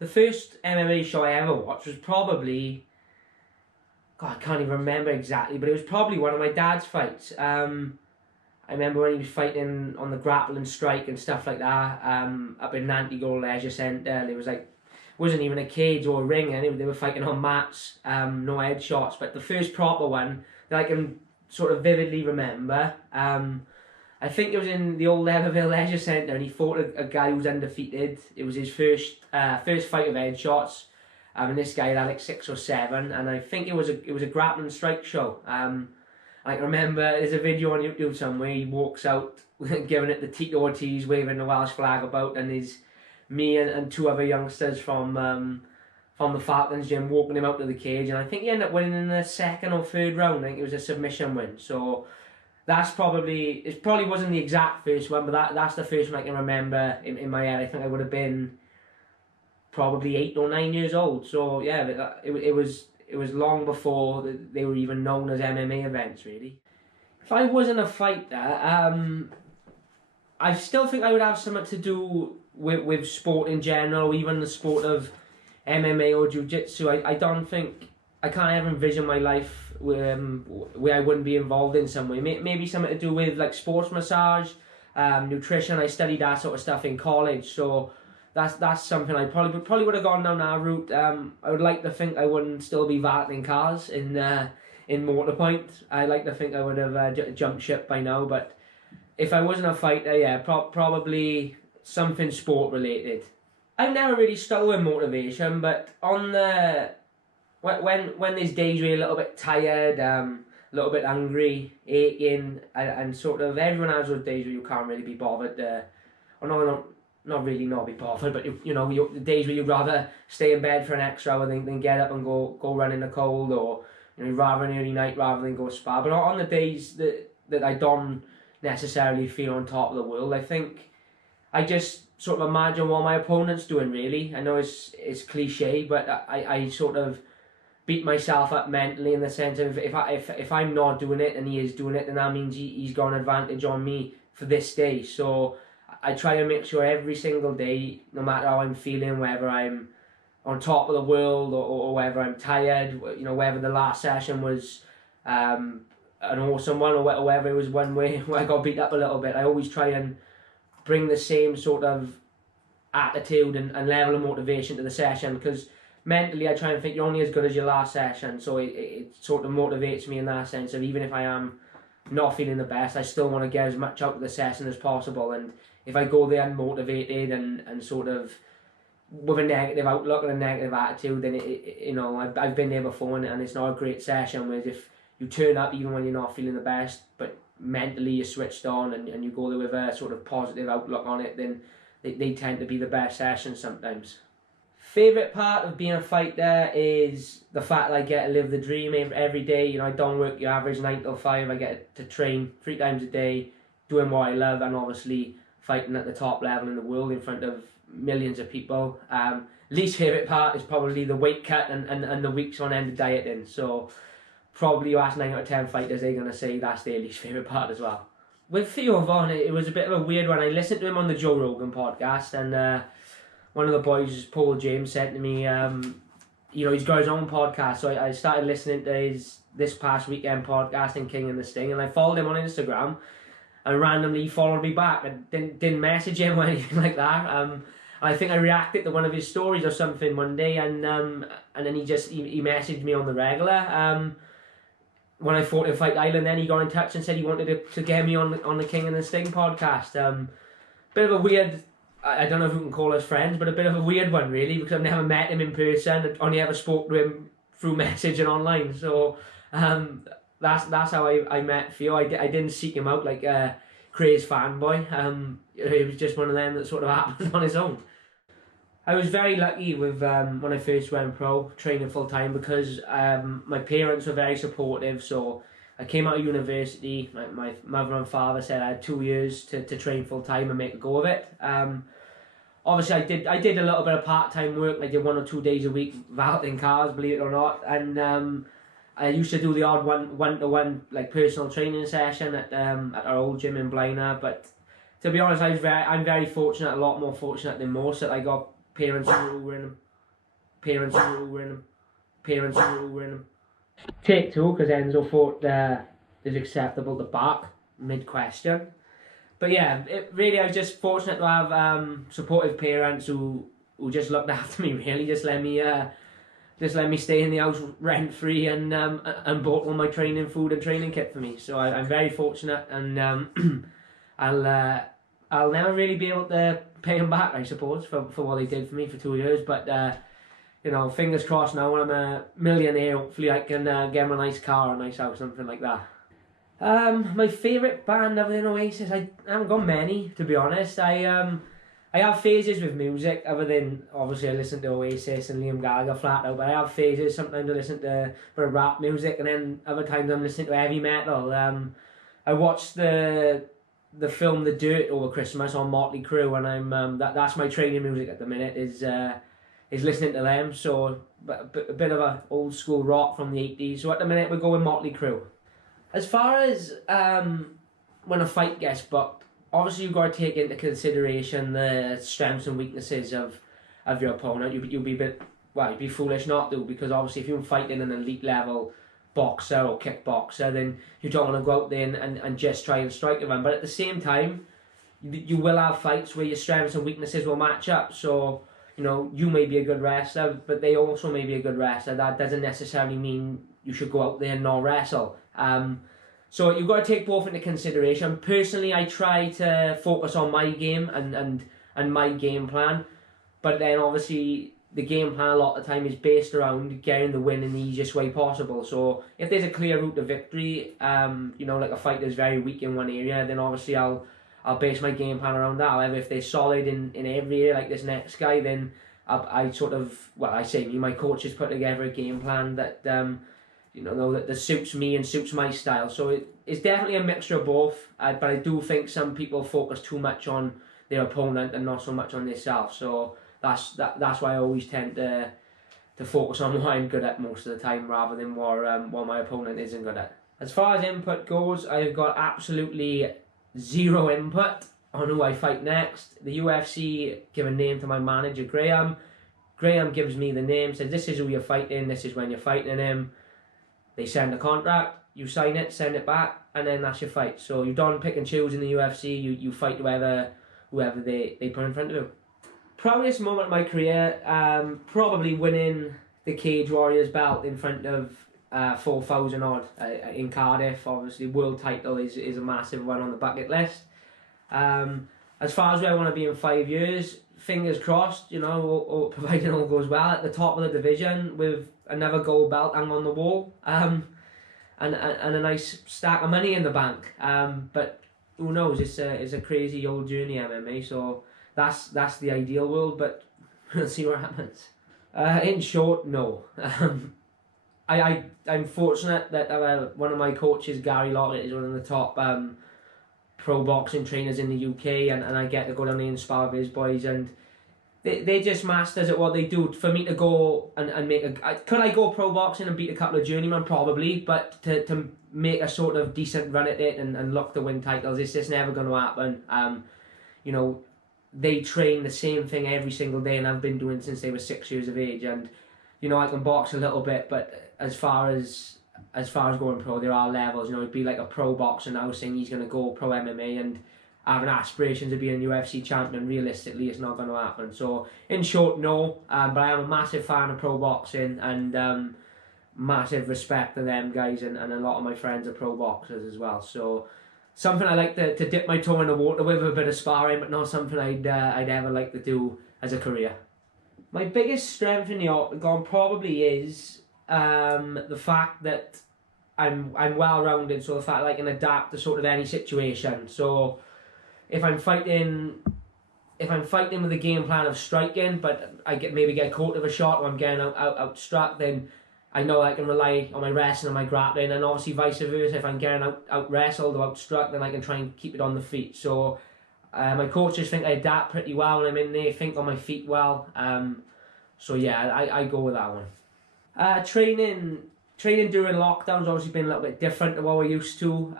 The first MMA show I ever watched was probably, God, I can't even remember exactly, but it was probably one of my dad's fights. I remember when he was fighting on the grappling strike and stuff like that, up in Nantigo Leisure Centre. There was wasn't even a cage or a ring, and they were fighting on mats, no headshots. But the first proper one that I can sort of vividly remember, I think it was in the old Everville Leisure Centre, and he fought a guy who was undefeated. It was his first fight of headshots, and this guy had like 6 or 7, and I think it was a grappling strike show. I can remember there's a video on YouTube somewhere. He walks out giving it the Tito Ortiz, waving the Welsh flag about, and there's me and 2 other youngsters from the Falcons gym walking him out to the cage, and I think he ended up winning in the 2nd or 3rd round. I think it was a submission win. So it probably wasn't the exact first one, but that's the first one I can remember in my head. I think I would have been probably 8 or 9 years old. So yeah, it was long before they were even known as MMA events, really. If I wasn't a fighter, I still think I would have something to do with sport in general, even the sport of MMA or jiu-jitsu. I can't ever envision my life where I wouldn't be involved in some way. Maybe something to do with like sports massage, nutrition. I studied that sort of stuff in college, so that's something I probably would have gone down that route. I would like to think I wouldn't still be valeting cars in Motorpoint. I like to think I would have jumped ship by now. But if I wasn't a fighter, yeah, probably something sport related. I've never really struggled with motivation, but on when there's days where you're a little bit tired, a little bit hungry, aching, and sort of everyone has those days where you can't really be bothered. Not really not be bothered, but the days where you'd rather stay in bed for an extra hour than get up and go run in the cold, or rather an early night rather than go spa. But on the days that I don't necessarily feel on top of the world, I think I just sort of imagine what my opponent's doing, really. I know it's cliche, but I sort of beat myself up mentally in the sense of if I'm not doing it and he is doing it, then that means he's got an advantage on me for this day. So I try to make sure every single day, no matter how I'm feeling, whether I'm on top of the world or whether I'm tired, whether the last session was an awesome one or whether it was one where I got beat up a little bit, I always try and bring the same sort of attitude and level of motivation to the session, because mentally I try and think you're only as good as your last session. So it sort of motivates me in that sense of even if I am not feeling the best, I still want to get as much out of the session as possible. And if I go there unmotivated and sort of with a negative outlook and a negative attitude, then I've been there before, and it's not a great session. Whereas if you turn up even when you're not feeling the best, but mentally you're switched on and you go there with a sort of positive outlook on it, then they tend to be the best sessions sometimes. Favourite part of being a fighter is the fact that I get to live the dream every day. I don't work your average 9 till 5. I get to train 3 times a day, doing what I love, and obviously fighting at the top level in the world in front of millions of people. Least favourite part is probably the weight cut and the weeks on end of dieting. So probably you ask 9 out of 10 fighters, they're going to say that's their least favourite part as well. With Theo Von, it was a bit of a weird one. I listened to him on the Joe Rogan podcast, and one of the boys, Paul James, said to me, he's got his own podcast. So I started listening to his this past weekend podcast in King and the Sting, and I followed him on Instagram, and randomly he followed me back. I didn't message him or anything like that. I think I reacted to one of his stories or something one day, and then he messaged me on the regular. When I fought in Fight Island, then he got in touch and said he wanted to get me on the King and the Sting podcast. Bit of a weird, I don't know if we can call us friends, but a bit of a weird one really, because I've never met him in person. I only ever spoke to him through message and online. So that's how I met Theo. I didn't seek him out like a crazed fanboy. It was just one of them that sort of happened on his own. I was very lucky with when I first went pro, training full time, because my parents were very supportive. So I came out of university. My mother and father said I had 2 years to train full time and make a go of it. Obviously, I did a little bit of part time work. I did 1 or 2 days a week valeting cars, believe it or not. And I used to do the odd one-to-one like personal training session at our old gym in Blaina. But to be honest, I'm very fortunate, a lot more fortunate than most, that I got parents who were in Parents are ruining him. Take two, because Enzo thought it's acceptable to bark mid-question. But yeah, I was just fortunate to have supportive parents who just looked after me, really. Just let me stay in the house rent-free and bought all my training food and training kit for me. So I'm very fortunate, and I'll never really be able to pay them back, I suppose, for what they did for me for 2 years. But fingers crossed now when I'm a millionaire, hopefully I can get them a nice car, a nice house, something like that. My favourite band other than Oasis, I haven't got many, to be honest. I have phases with music, other than obviously I listen to Oasis and Liam Gallagher flat out, but I have phases. Sometimes I listen to a bit of rap music, and then other times I'm listening to heavy metal. I watched the film The Dirt over Christmas on Motley Crue, and that's my training music at the minute, is listening to them. So a bit of a old school rock from the 80s. So at the minute we're going Motley Crue. As far as when a fight gets booked, obviously you've got to take into consideration the strengths and weaknesses of your opponent. You'd be you'd be foolish not to, because obviously if you're fighting an elite level boxer or kickboxer, then you don't want to go out there and just try and strike them. But at the same time, you will have fights where your strengths and weaknesses will match up. So you may be a good wrestler, but they also may be a good wrestler. That doesn't necessarily mean you should go out there and not wrestle. So you've got to take both into consideration. Personally, I try to focus on my game and my game plan, but then obviously the game plan a lot of the time is based around getting the win in the easiest way possible. So if there's a clear route to victory, like a fighter's very weak in one area, then obviously I'll base my game plan around that. However, if they're solid in every area, like this next guy, then I say my coaches put together a game plan that that suits me and suits my style. So it's definitely a mixture of both. But I do think some people focus too much on their opponent and not so much on themselves. So that's why I always tend to focus on what I'm good at most of the time, rather than what my opponent isn't good at. As far as input goes, I've got absolutely zero input on who I fight next. The UFC give a name to my manager, Graham. Graham gives me the name, says this is who you're fighting, this is when you're fighting him. They send a contract, you sign it, send it back, and then that's your fight. So you don't pick and choose in the UFC. You fight whoever they put in front of you. Proudest moment of my career, probably winning the Cage Warriors belt in front of 4,000 odd in Cardiff. Obviously, world title is a massive one on the bucket list. As far as where I want to be in 5 years, fingers crossed, providing all goes well, at the top of the division with another gold belt hung on the wall, and a nice stack of money in the bank. But who knows? It's a crazy old journey, MMA. So that's the ideal world, but we'll see what happens. In short, no. I'm fortunate that one of my coaches, Gary Lockett, is one of the top pro boxing trainers in the UK, and I get to go down there and spar with his boys, and they're just masters at what they do. For me to go and make could I go pro boxing and beat a couple of journeymen? Probably, but to make a sort of decent run at it and look to win titles, it's just never going to happen. They train the same thing every single day, and I've been doing it since they were 6 years of age, and I can box a little bit, but as far as going pro, there are levels. It'd be like a pro boxer now saying he's going to go pro MMA and having aspirations of being a UFC champion. Realistically, it's not going to happen. So in short, no. But I am a massive fan of pro boxing, and massive respect to them guys, and a lot of my friends are pro boxers as well. So something I like to dip my toe in the water with a bit of sparring, but not something I'd ever like to do as a career. My biggest strength in the octagon probably is the fact that I'm well-rounded, so the fact that I can adapt to sort of any situation. So if I'm fighting with a game plan of striking, but I maybe get caught with a shot or I'm getting outstruck, then I know I can rely on my wrestling and my grappling, and obviously vice versa. If I'm getting out wrestled or outstruck, then I can try and keep it on the feet. So my coaches think I adapt pretty well when I'm in there, think on my feet well. So yeah, I go with that one. Training during lockdown's obviously been a little bit different to what we're used to.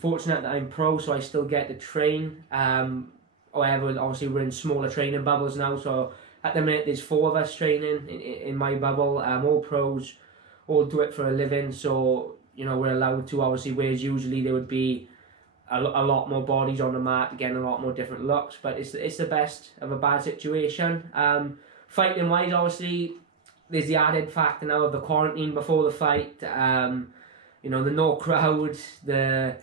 Fortunate that I'm pro, so I still get to train. However, obviously we're in smaller training bubbles now, so At the minute, there's 4 of us training in my bubble. All pros, all do it for a living. So you know, we're allowed to, obviously, whereas usually there would be a lot more bodies on the mat, getting a lot more different looks. But it's the best of a bad situation. Fighting wise, obviously, there's the added factor now of the quarantine before the fight. You know, the no crowd, the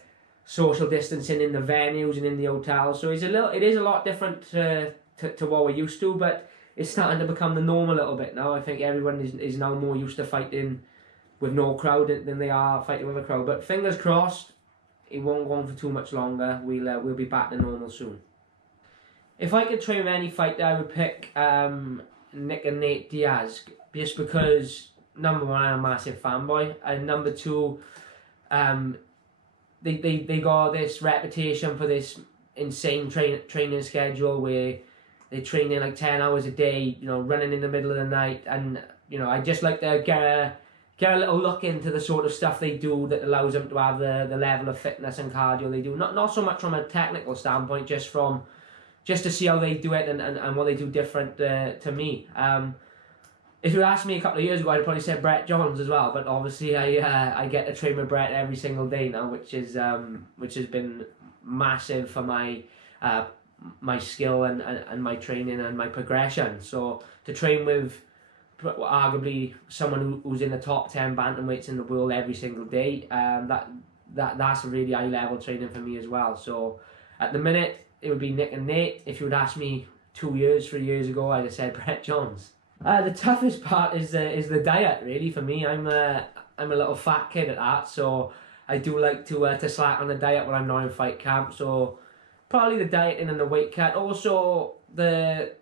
social distancing in the venues and in the hotels. So it is a lot different to what we're used to, but it's starting to become the norm a little bit now. I think everyone is now more used to fighting with no crowd than they are fighting with a crowd. But fingers crossed, it won't go on for too much longer. We'll be back to normal soon. If I could train with any fighter, I would pick Nick and Nate Diaz, just because number one, I'm a massive fanboy, and number two, they got this reputation for this insane training schedule where they train in like 10 hours a day, you know, running in the middle of the night. And you know, I just like to get a little look into the sort of stuff they do that allows them to have the level of fitness and cardio they do. Not so much from a technical standpoint, just to see how they do it and what they do different to me. If you asked me a couple of years ago, I'd probably say Brett Johns as well. But obviously, I get to train with Brett every single day now, which has been massive for my skill and my training and my progression. So to train with arguably someone who's in the top 10 bantamweights in the world every single day, that's a really high level training for me as well. So at the minute, it would be Nick and Nate. If you would ask me 3 years ago, I'd have said Brett Johns. The toughest part is the diet, really, for me. I'm a little fat kid at that, so I do like to slack on the diet when I'm not in fight camp. So probably the dieting and the weight cut. Also the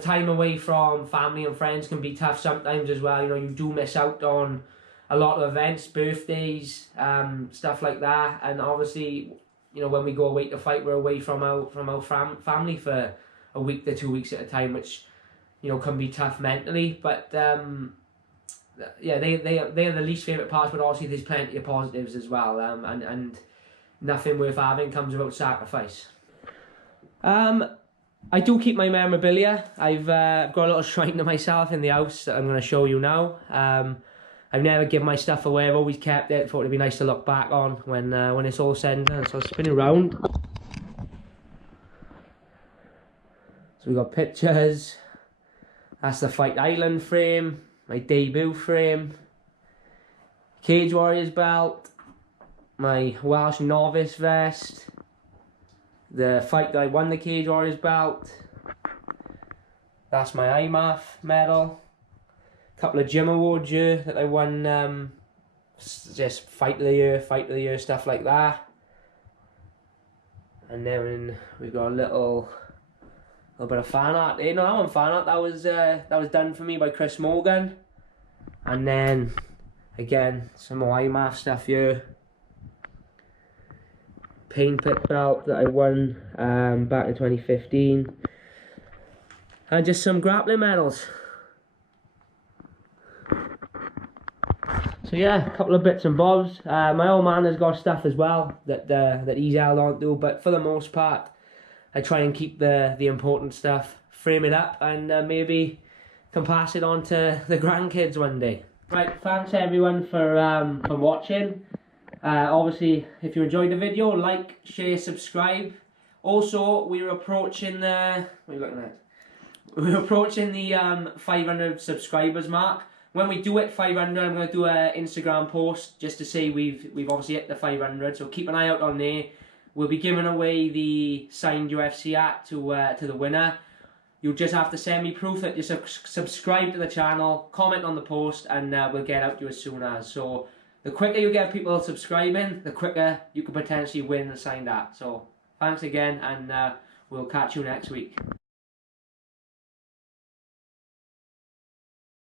time away from family and friends can be tough sometimes as well. You know, you do miss out on a lot of events, birthdays, stuff like that. And obviously, you know, when we go away to fight, we're away from our family for a week to 2 weeks at a time, which, you know, can be tough mentally. But yeah, they are the least favourite parts, but obviously there's plenty of positives as well. And nothing worth having comes without sacrifice. I do keep my memorabilia. I've got a little shrine to myself in the house that I'm going to show you now. I've never given my stuff away. I've always kept it. Thought it'd be nice to look back on when it's all said and done. So I'll spin it around. So we got pictures. That's the Fight Island frame, my debut frame, Cage Warriors belt, my Welsh novice vest, the fight that I won the Cage Warriors belt, that's my IMAF medal, a couple of gym awards here that I won, just fight of the year, stuff like that. And then we've got a little bit of fan art. No, that one fan art, that was done for me by Chris Morgan. And then again, some more IMAF stuff here. Pain Pit belt that I won back in 2015. And just some grappling medals. So yeah, a couple of bits and bobs. My old man has got stuff as well that he's held on to, but for the most part, I try and keep the important stuff, frame it up, and maybe can pass it on to the grandkids one day. Right, thanks everyone for watching. Obviously, if you enjoyed the video, like, share, subscribe. Also, we're approaching the... What are you looking at? We're approaching the 500 subscribers mark. When we do hit 500, I'm going to do an Instagram post just to say we've obviously hit the 500. So keep an eye out on there. We'll be giving away the signed UFC hat to the winner. You'll just have to send me proof that you subscribe to the channel, comment on the post, and we'll get out to you as soon as. So the quicker you get people subscribing, the quicker you could potentially win the signed hat. So thanks again, and we'll catch you next week.